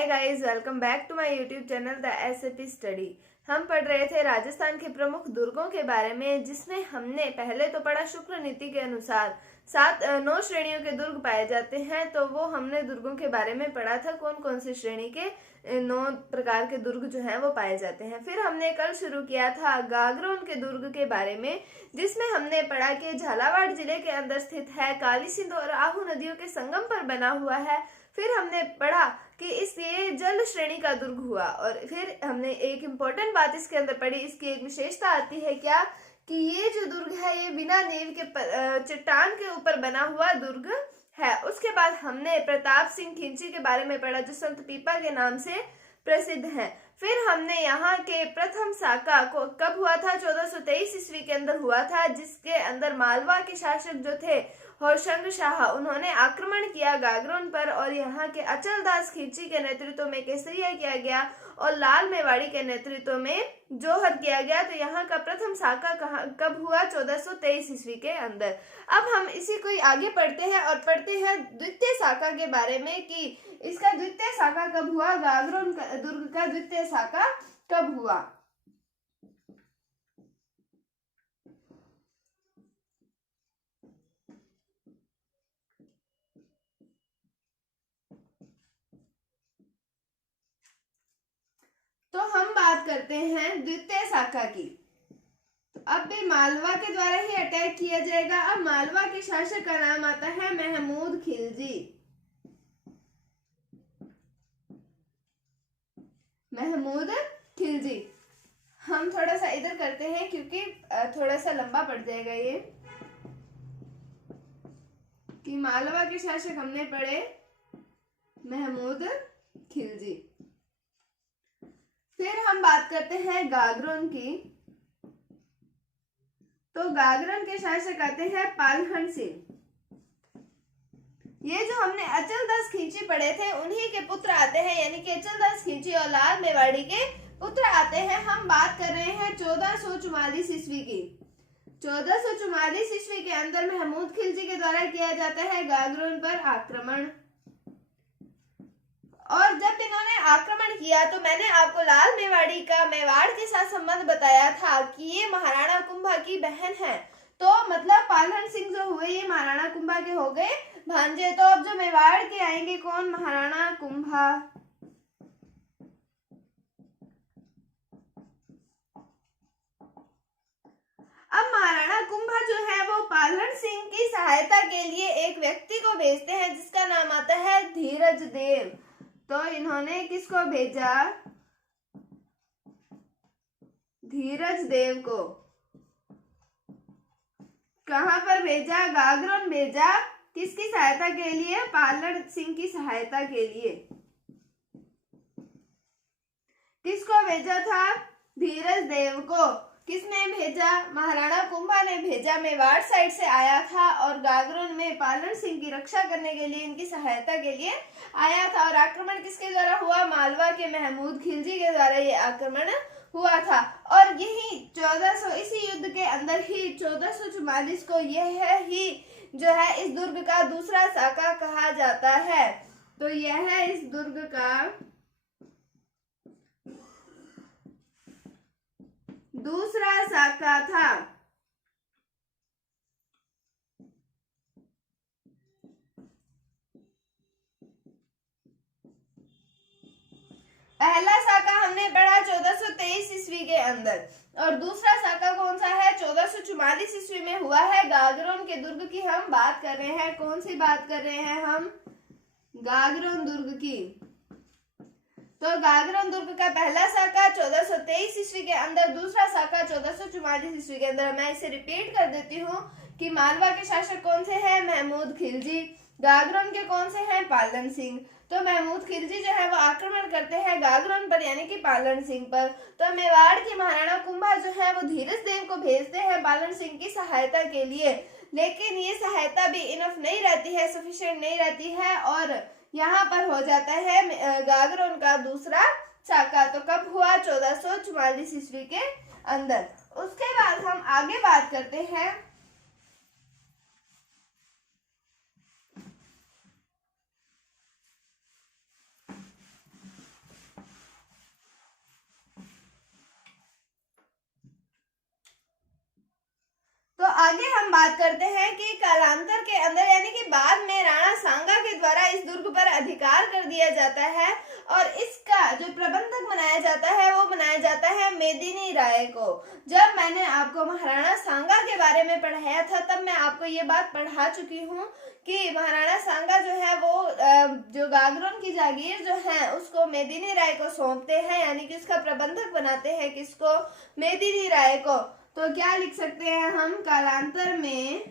Hi guys, welcome back to my YouTube channel the SAP study. हम पढ़ रहे थे राजस्थान के प्रमुख दुर्गों के बारे में, जिसमें हमने पहले तो पढ़ा शुक्र नीति के अनुसार 9 श्रेणियों के दुर्ग पाए जाते हैं। तो वो हमने दुर्गों के बारे में पढ़ा था, कौन कौन सी श्रेणी के 9 प्रकार के दुर्ग जो हैं वो पाए जाते हैं। फिर हमने कल शुरू किया था गागरोन के दुर्ग के बारे में, जिसमें हमने पढ़ा कि झालावाड़ जिले के अंदर स्थित है, काली सिंध और आहू नदियों के संगम पर बना हुआ है। फिर हमने पढ़ा कि इस ये जल श्रेणी का दुर्ग हुआ, और फिर हमने एक इम्पोर्टेंट बात इसके अंदर पढ़ी। इसकी एक विशेषता आती है क्या, कि ये जो दुर्ग है ये बिना नींव के चट्टान के ऊपर बना हुआ दुर्ग है। उसके बाद हमने प्रताप सिंह खिंची के बारे में पढ़ा, जो संत पीपा के नाम से प्रसिद्ध हैं। फिर हमने यहाँ के प्रथम साका को कब हुआ था, 1423 ईस्वी के अंदर हुआ था, जिसके अंदर मालवा के शासक जो थे होशंग शाह, उन्होंने आक्रमण किया गागरोन पर, और यहाँ के अचल दास खिंची के नेतृत्व में केसरिया किया गया और लाल मेवाड़ी के नेतृत्व में जोहर किया गया। तो यहाँ का प्रथम साका कब हुआ, 1423 ईस्वी के अंदर। अब हम इसी को आगे पढ़ते हैं और पढ़ते हैं द्वितीय साका के बारे में, कि इसका द्वितीय साका कब हुआ, गागरोन दुर्ग का द्वितीय साका कब हुआ। तो हम बात करते हैं द्वितीय साका की। तो अब भी मालवा के द्वारा ही अटैक किया जाएगा। अब मालवा के शासक का नाम आता है महमूद खिलजी। महमूद खिलजी। हम थोड़ा सा इधर करते हैं क्योंकि थोड़ा सा लंबा पड़ जाएगा ये, कि मालवा के शासक हमने पढ़े महमूद खिलजी। फिर हम बात करते हैं गागरोन की। तो गागरोन के शासक आते हैं पालहन सिंह। ये जो हमने अचल दास खिंची पढ़े थे, उन्हीं के पुत्र आते हैं, यानी कि अचल दास खिंची और लाल मेवाड़ी के पुत्र आते हैं। हम बात कर रहे हैं 1444 ईस्वी की। 1444 ईस्वी के अंदर महमूद खिलजी के द्वारा किया जाता है गागरोन पर आक्रमण। और जब इन्होंने आक्रमण किया तो मैंने आपको लाल मेवाड़ी का मेवाड़ के साथ संबंध बताया था कि ये महाराणा कुंभा की बहन है। तो मतलब पालहन सिंह जो हुए ये महाराणा कुंभा के हो गए भांजे। तो अब जो मेवाड़ के आएंगे कौन, महाराणा कुंभा। अब महाराणा कुंभा जो है वो पालहन सिंह की सहायता के लिए एक व्यक्ति को भेजते हैं, जिसका नाम आता है धीरज देव। तो इन्होंने किसको भेजा, धीरज देव को। कहां पर भेजा, गागरोन भेजा। किसकी सहायता के लिए, पालहन सिंह की सहायता के लिए। किसको भेजा था, धीरज देव को। किसने भेजा, महाराणा कुंभा ने भेजा। मेवाड़ साइड से आया था और गागरोन में पालहन सिंह की रक्षा करने के लिए, इनकी सहायता के लिए आया था। और आक्रमण किसके द्वारा हुआ, मालवा के महमूद खिलजी के द्वारा ये आक्रमण हुआ था। और यही 1400 इसी युद्ध के अंदर ही 1444 को यह ही जो है इस दुर्ग का दूसरा साका कहा जाता है। तो यह इस दुर्ग का दूसरा साका था। पहला साका हमने पढ़ा 1423 ईस्वी के अंदर, और दूसरा साका कौन सा है, 1444 ईस्वी में हुआ है। गागरोन के दुर्ग की हम बात कर रहे हैं। कौन सी बात कर रहे हैं हम, गागरोन दुर्ग की। तो गागरोन दुर्ग का पहला साका 1423 ईस्वी के अंदर, दूसरा साका 1444 ईस्वी के अंदर। मैं इसे रिपीट कर देती हूँ कि मालवा के शासक कौन से हैं, महमूद खिलजी। गागरोन के कौन से हैं, पालहन सिंह। तो महमूद खिलजी जो है वो आक्रमण करते हैं गागरोन पर, यानी कि पालहन सिंह पर। तो मेवाड़ की महाराणा कुंभा जो है वो धीरज देव को भेजते हैं पालहन सिंह की सहायता के लिए। लेकिन ये सहायता भी इनफ नहीं रहती है, सफिशिएंट नहीं रहती है, और यहाँ पर हो जाता है गागरोन का दूसरा साका। तो कब हुआ, 1444 ईस्वी के अंदर। उसके बाद हम आगे बात करते हैं बात करते हैं कि कालांतर के अंदर यानी कि बाद में राणा सांगा के द्वारा इस दुर्ग पर अधिकार कर दिया जाता है और इसका जो प्रबंधक बनाया जाता है वो बनाया जाता है मेदिनी राय को। जब मैंने आपको महाराणा सांगा के बारे में पढ़ाया था तब मैं आपको ये बात पढ़ा चुकी हूँ कि महाराणा सांगा जो है वो जो गागरोन की जागीर जो है उसको मेदिनी राय को सौंपते हैं, यानी कि उसका प्रबंधक बनाते हैं किसको, मेदिनी राय को। तो क्या लिख सकते हैं हम, कालांतर में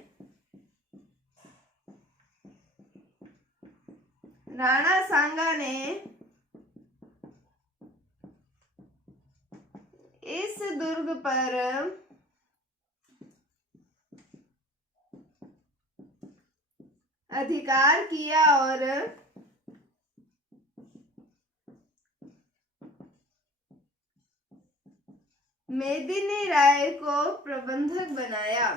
राणा सांगा ने इस दुर्ग पर अधिकार किया और मेदिनी राय को प्रबंधक बनाया।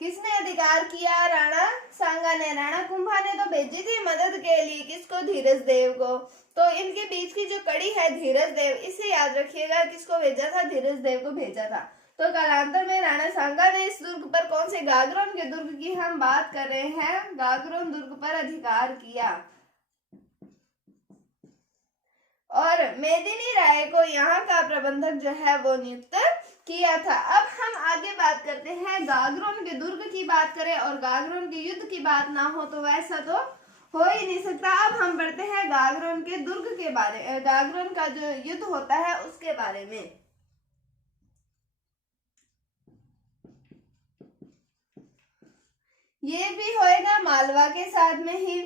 किसने अधिकार किया, राणा सांगा ने। राणा कुंभा ने तो भेजी थी मदद के लिए किसको, धीरज देव को। तो इनके बीच की जो कड़ी है धीरज देव, इसे याद रखिएगा, किसको भेजा था, धीरज देव को भेजा था। तो कालांतर में राणा सांगा ने इस दुर्ग पर, कौन से, गागरोन के दुर्ग की हम बात कर रहे हैं, गागरोन दुर्ग पर अधिकार किया और मेदिनी राय को यहाँ का प्रबंधक जो है वो नियुक्त किया था। अब हम आगे बात करते हैं, गागरोन के दुर्ग की बात करें और गागरोन के युद्ध की बात ना हो तो वैसा तो हो ही नहीं सकता। अब हम बढ़ते हैं गागरोन के दुर्ग के बारे, गागरोन का जो युद्ध होता है उसके बारे में। ये भी होएगा मालवा के साथ में ही,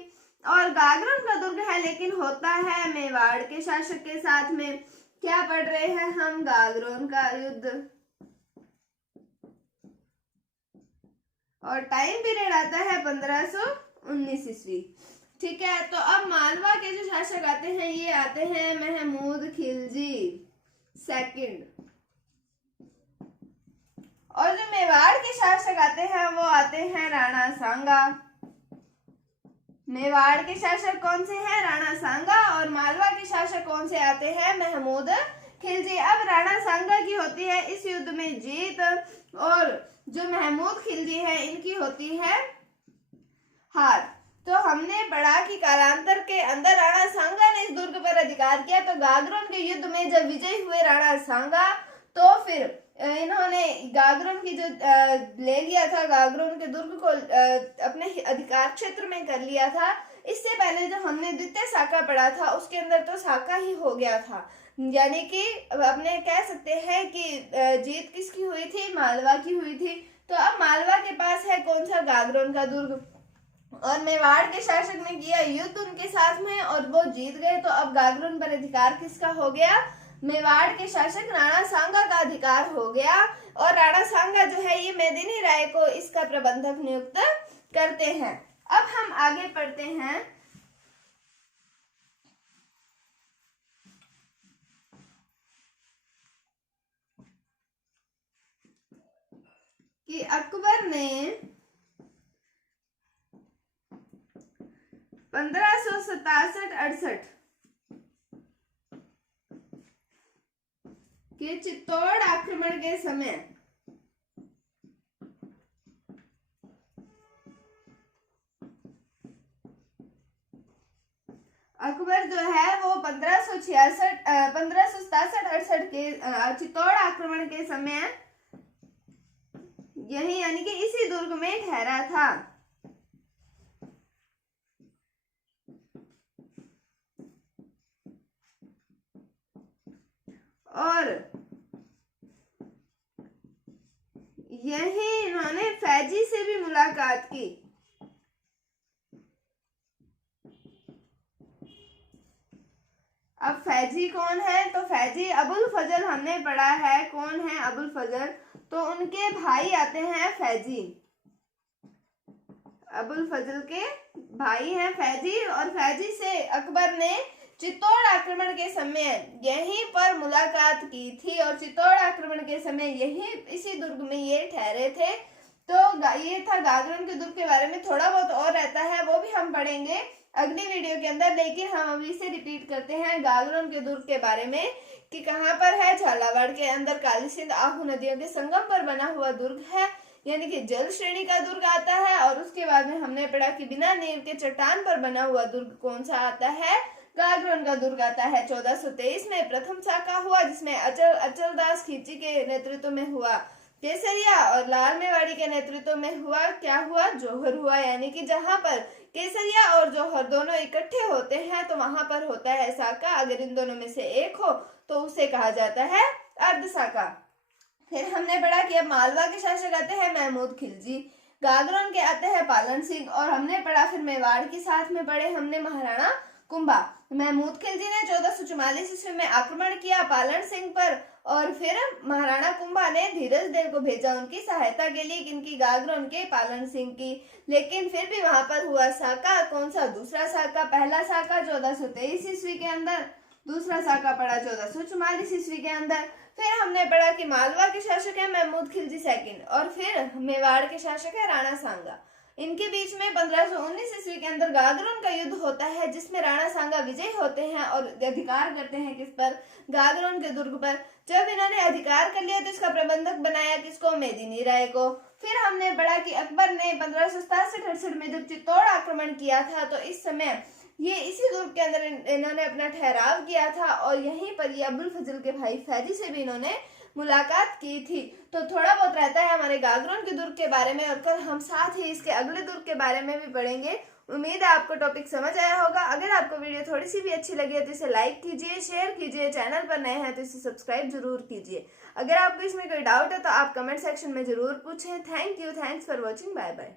और गागरोन का दुर्ग है लेकिन होता है मेवाड़ के शासक के साथ में। क्या पढ़ रहे हैं हम, गागरोन का युद्ध, और टाइम पीरियड आता है 1519 ईस्वी। ठीक है, तो अब मालवा के जो शासक आते हैं ये आते हैं महमूद खिलजी सेकंड, और जो मेवाड़ के शासक आते हैं वो आते हैं राणा सांगा। मेवाड़ के शासक कौन से हैं, राणा सांगा, और मालवा के शासक कौन से आते हैं, महमूद खिलजी। अब राणा सांगा की होती है इस युद्ध में जीत, और जो महमूद खिलजी है इनकी होती है हार। तो हमने पढ़ा कि कालांतर के अंदर राणा सांगा ने इस दुर्ग पर अधिकार किया। तो गागरोन के युद्ध में जब विजयी हुए राणा सांगा तो फिर इन्होंने गागरोन की जो ले लिया था, गागरोन के दुर्ग को अपने अधिकार क्षेत्र में कर लिया था। इससे पहले जो हमने द्वितीय शाखा पढ़ा था उसके अंदर तो शाखा ही हो गया था, यानी कि अपने कह सकते हैं कि जीत किसकी हुई थी, मालवा की हुई थी। तो अब मालवा के पास है कौन सा, गागरोन का दुर्ग, और मेवाड़ के शासक ने किया युद्ध उनके साथ में और वो जीत गए। तो अब गागरोन पर अधिकार किसका हो गया, मेवाड़ के शासक राणा सांगा का अधिकार हो गया, और राणा सांगा जो है ये मेदिनी राय को इसका प्रबंधक नियुक्त करते हैं। अब हम आगे पढ़ते हैं कि अकबर ने 1567-68 के चित्तौड़ आक्रमण के समय अकबर जो है वो 1567-68 के चित्तौड़ आक्रमण के समय यही यानी कि इसी दुर्ग में ठहरा था। और यही इन्होंने फैजी से भी मुलाकात की। अब फैजी कौन है, तो फैजी अबुल फजल हमने पढ़ा है, कौन है अबुल फजल, तो उनके भाई आते हैं फैजी, अबुल फजल के भाई हैं फैजी। और फैजी से अकबर ने चित्तौड़ आक्रमण के समय यहीं पर मुलाकात की थी, और चित्तौड़ आक्रमण के समय यहीं इसी दुर्ग में ये ठहरे थे। तो ये था गागरोन के दुर्ग के बारे में। थोड़ा बहुत और रहता है वो भी हम पढ़ेंगे अगली वीडियो के अंदर, लेकिन हम अभी से रिपीट करते हैं गागरोन के दुर्ग के बारे में कि कहाँ पर है। झालावाड़ के अंदर काली सिंध आहू नदियों के संगम पर बना हुआ दुर्ग है, यानी कि जल श्रेणी का दुर्ग आता है। और उसके बाद में हमने पढ़ा कि बिना नींव के चट्टान पर बना हुआ दुर्ग कौन सा आता है, गागरोन का दुर्ग आता है। 1423 में प्रथम साका हुआ, जिसमें अचल दास खींची के नेतृत्व में हुआ। केसरिया और लाल मेवाड़ी के नेतृत्व में हुआ, क्या हुआ, जौहर हुआ। यानी कि जहां पर केसरिया और जौहर दोनों इकट्ठे होते हैं तो वहां पर होता है साका। अगर इन दोनों में से एक हो तो उसे कहा जाता है अर्ध साका। फिर हमने पढ़ा कि अब मालवा के शासक आते हैं महमूद खिलजी, गागरोन के आते हैं पालन सिंह, और हमने पढ़ा फिर मेवाड़ के साथ में पढ़े हमने महाराणा कुंभा। महमूद खिलजी ने 1444 ईस्वी में आक्रमण किया पालन सिंह पर, और फिर महाराणा कुंभा ने धीरज देव को भेजा उनकी सहायता के लिए, किनकी, गागरोन के पालन सिंह की। लेकिन फिर भी वहां पर हुआ साका, कौन सा, दूसरा साका। पहला साका 1423 ईस्वी के अंदर, दूसरा साका पड़ा 1444 ईस्वी के अंदर। फिर हमने पढ़ा कि मालवा के शासक है महमूद खिलजी सेकंड, और फिर मेवाड़ के शासक है राणा सांगा। इनके बीच में 1519 ईस्वी के अंदर गागरोन का युद्ध होता है, जिसमें राणा सांगा विजयी होते हैं और अधिकार करते हैं किस पर, गागरोन के दुर्ग पर। जब इन्होंने अधिकार कर लिया तो इसका प्रबंधक बनाया किसको, मेदिनी राय को। फिर हमने पढ़ा कि अकबर ने 1567-68 में जब चित्तौड़ आक्रमण किया था तो इस समय ये इसी दुर्ग के अंदर इन्होंने अपना ठहराव किया था, और यहीं पर ये अब्दुल फजल के भाई फैजी से भी इन्होंने मुलाकात की थी। तो थोड़ा बहुत रहता है हमारे गागरोन के दुर्ग के बारे में, और कल हम साथ ही इसके अगले दुर्ग के बारे में भी पढ़ेंगे। उम्मीद है आपको टॉपिक समझ आया होगा। अगर आपको वीडियो थोड़ी सी भी अच्छी लगी है तो इसे लाइक कीजिए, शेयर कीजिए, चैनल पर नए हैं तो इसे सब्सक्राइब जरूर कीजिए। अगर आपको इसमें कोई डाउट है तो आप कमेंट सेक्शन में जरूर पूछें। Thank you, thanks for watching, bye bye.